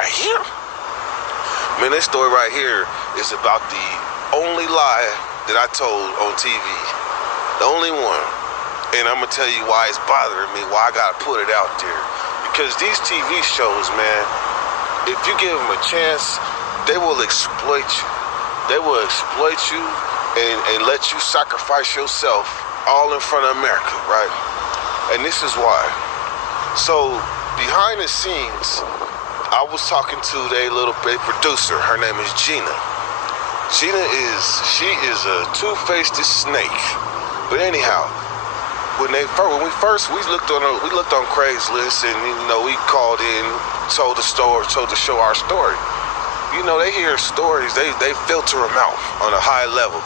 right here. Man, this story right here is about the only lie that I told on TV. The only one. And I'm gonna tell you why it's bothering me, why I gotta put it out there. Because these TV shows, man, if you give them a chance, they will exploit you. They will exploit you and let you sacrifice yourself all in front of America, right? And this is why. So, behind the scenes, I was talking to their little producer. Her name is Gina. Gina is a two-faced snake. But anyhow, when we looked on Craigslist, and we called in, told the show our story. They hear stories, they filter them out on a high level.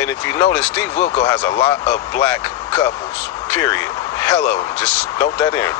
And if you notice, Steve Wilkos has a lot of black couples, period. Hell of them. Just note that in.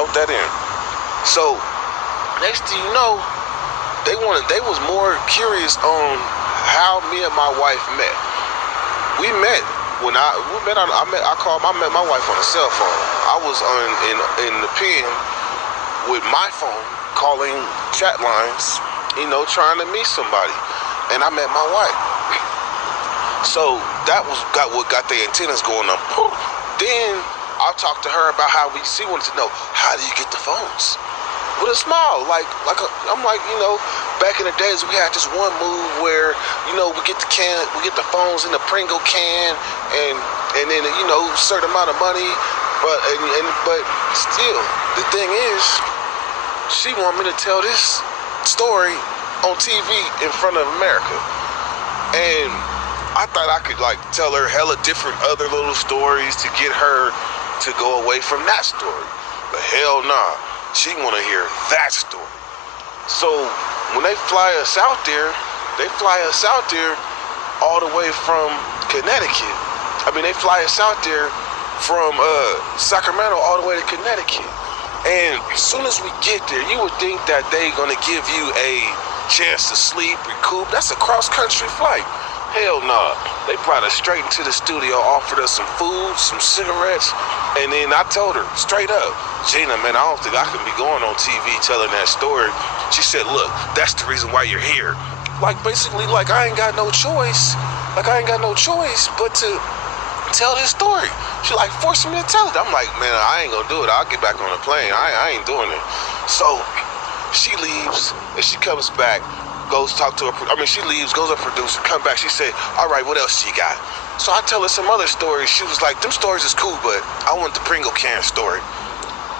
Note that in. So next thing you know, they was more curious on how me and my wife met. We met when I met my wife on a cell phone. I was in the pen with my phone calling chat lines, trying to meet somebody, and I met my wife. So that was what got their antennas going up. Then I talked to her about she wanted to know, how do you get the phones? With a smile, I'm like, back in the days we had this one move where, we get the phones in the Pringle can, and then a certain amount of money, but still, the thing is, she wanted me to tell this story on TV in front of America, and I thought I could tell her hella different other little stories to get her to go away from that story, but hell nah. She want to hear that story. So when they fly us out there all the way from Connecticut. They fly us out there from Sacramento all the way to Connecticut. And as soon as we get there, you would think that they gonna give you a chance to sleep, recoup. That's a cross-country flight. Hell nah. They brought us straight into the studio, offered us some food, some cigarettes, and then I told her straight up, Gina, man, I don't think I can be going on TV telling that story. She said, look, that's the reason why you're here. Basically, I ain't got no choice. I ain't got no choice but to tell this story. She forcing me to tell it. I'm like, man, I ain't gonna do it. I'll get back on the plane. I ain't doing it. So she leaves and she comes back. Goes talk to her. She leaves, goes to a producer, come back. She said, all right, what else you got? So I tell her some other stories. She was like, them stories is cool, but I want the Pringle can story.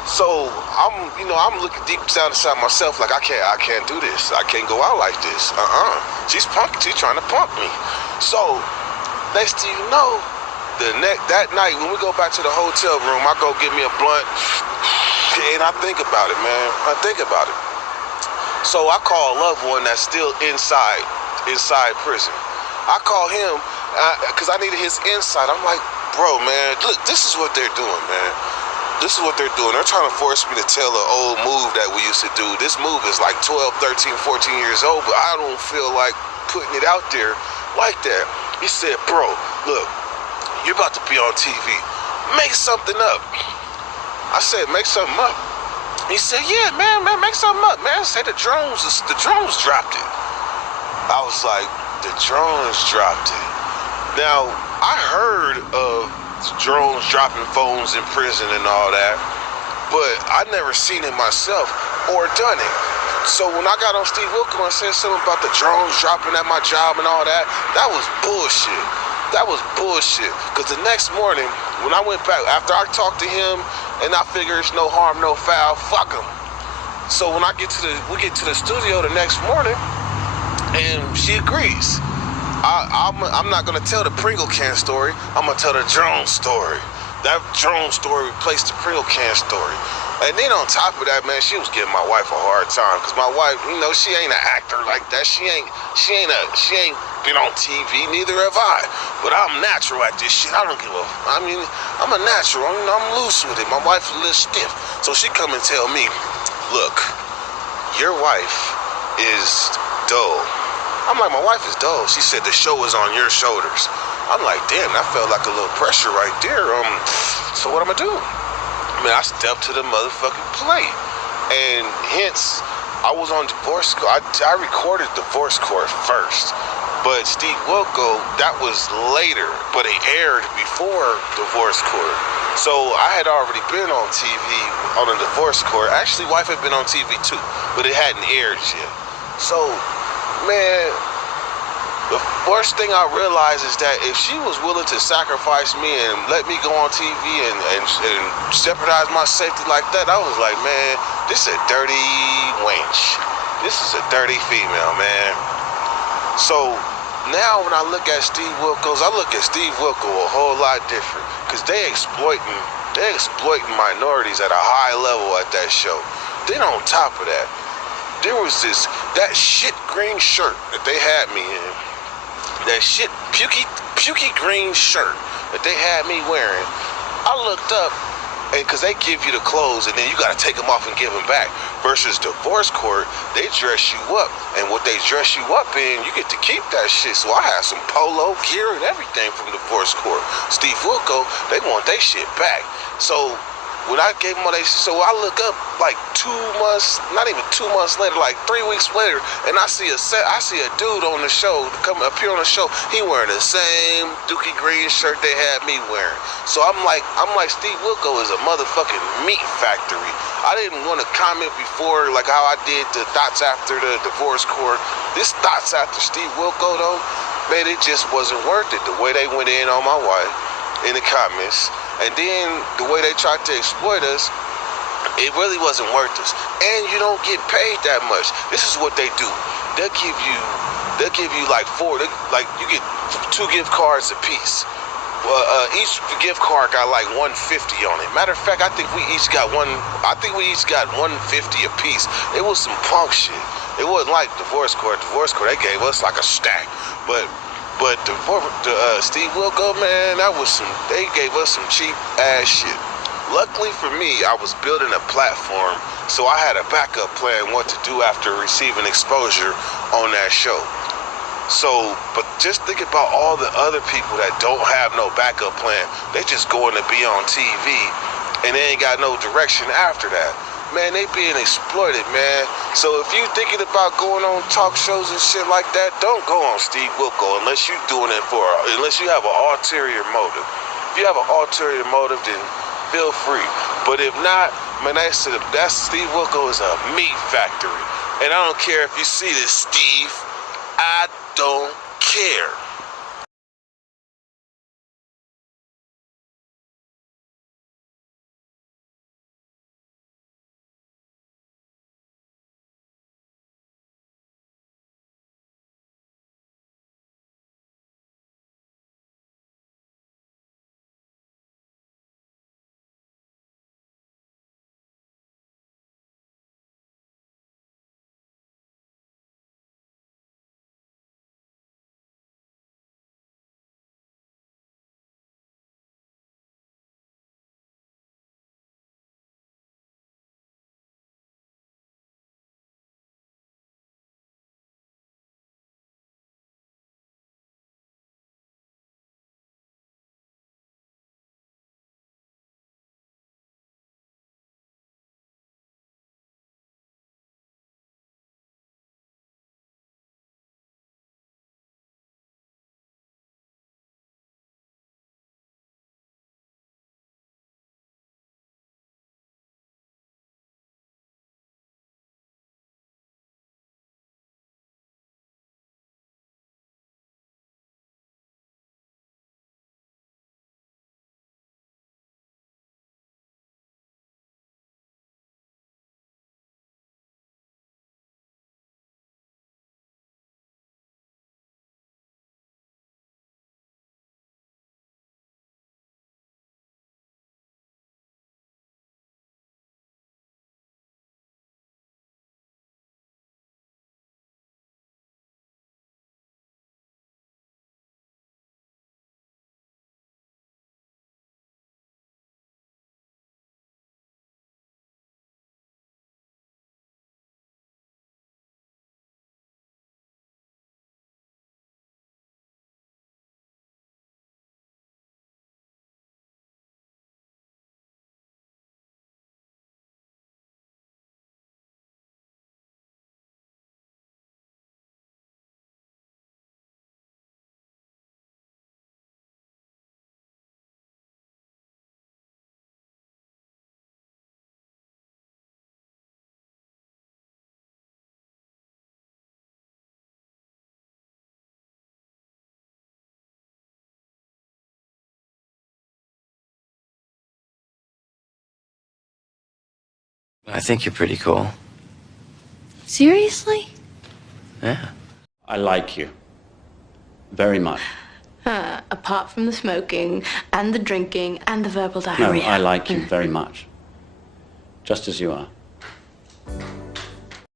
So I'm looking deep down inside myself, I can't do this. I can't go out like this. She's trying to punk me. So next thing you know, that night when we go back to the hotel room, I go get me a blunt, and I think about it, man. I think about it. So I call a loved one that's still inside prison. I call him because I needed his insight. I'm like, bro, man, look, this is what they're doing, man. This is what they're doing. They're trying to force me to tell an old move that we used to do. This move is 12, 13, 14 years old, but I don't feel like putting it out there like that. He said, bro, look, you're about to be on TV. Make something up. I said, make something up. He said, yeah, man, make something up, man. Say the drones dropped it. I was like, the drones dropped it. Now, I heard of drones dropping phones in prison and all that, but I never seen it myself or done it. So when I got on Steve Wilkos and said something about the drones dropping at my job and all that, that was bullshit. That was bullshit. Because the next morning, when I went back, after I talked to him, and I figure it's no harm, no foul, fuck him. So when we get to the studio the next morning, and she agrees. I'm not gonna tell the Pringle can story. I'm gonna tell the drone story. That drone story replaced the Pringle can story. And then on top of that, man, she was giving my wife a hard time because my wife, she ain't an actor like that. She ain't been on TV, neither have I. But I'm natural at this shit. I don't give a. I'm a natural. I'm loose with it. My wife's a little stiff, so she come and tell me, look, your wife is dull. I'm like, my wife is dull. She said the show is on your shoulders. I'm like, damn, that felt like a little pressure right there. So what I'm gonna do? Man, I stepped to the motherfucking plate. And hence, I was on divorce court. I recorded divorce court first. But Steve Wilkos, that was later. But it aired before divorce court. So I had already been on TV on a divorce court. Actually, wife had been on TV too. But it hadn't aired yet. So, man, the first thing I realized is that if she was willing to sacrifice me and let me go on TV and jeopardize my safety like that, I was like, man, this is a dirty wench. This is a dirty female, man. So now when I look at Steve Wilkos, I look at Steve Wilkos a whole lot different because they exploiting minorities at a high level at that show. Then on top of that, there was that shit green shirt that they had me in. That shit pukey green shirt that they had me wearing. I looked up And because they give you the clothes and then you got to take them off and give them back. Versus divorce court, they dress you up. And what they dress you up in, you get to keep that shit. So I had some polo gear and everything from divorce court. Steve Wilkos, they want their shit back. So when I gave them all they, so I look up like 2 months, not even 2 months later, like 3 weeks later, and I see a dude on the show, come appear on the show, he wearing the same Dookie Green shirt they had me wearing. So I'm like, Steve Wilkos is a motherfucking meat factory. I didn't want to comment before, like how I did the thoughts after the divorce court. This thoughts after Steve Wilkos though, man, it just wasn't worth it. The way they went in on my wife in the comments. And then the way they tried to exploit us, it really wasn't worth us. And you don't get paid that much. This is what they do. They'll give you like you get 2 gift cards a piece. Well, each gift card got like $150 on it. Matter of fact, I think we each got $150 a piece. It was some punk shit. It wasn't like divorce court. Divorce court, they gave us like a stack. But Steve Wilkos, man, they gave us some cheap ass shit. Luckily for me, I was building a platform, so I had a backup plan what to do after receiving exposure on that show. So, but just think about all the other people that don't have no backup plan. They just going to be on TV, and they ain't got no direction after that. Man, they being exploited, man. So if you thinking about going on talk shows and shit like that, don't go on Steve Wilkos unless you doing it unless you have an ulterior motive. If you have an ulterior motive, then feel free. But if not, man, that's Steve Wilkos is a meat factory. And I don't care if you see this, Steve. I don't care. I think you're pretty cool. Seriously? Yeah. I like you. Very much. Apart from the smoking and the drinking and the verbal No, diarrhea. I like you very much. Just as you are.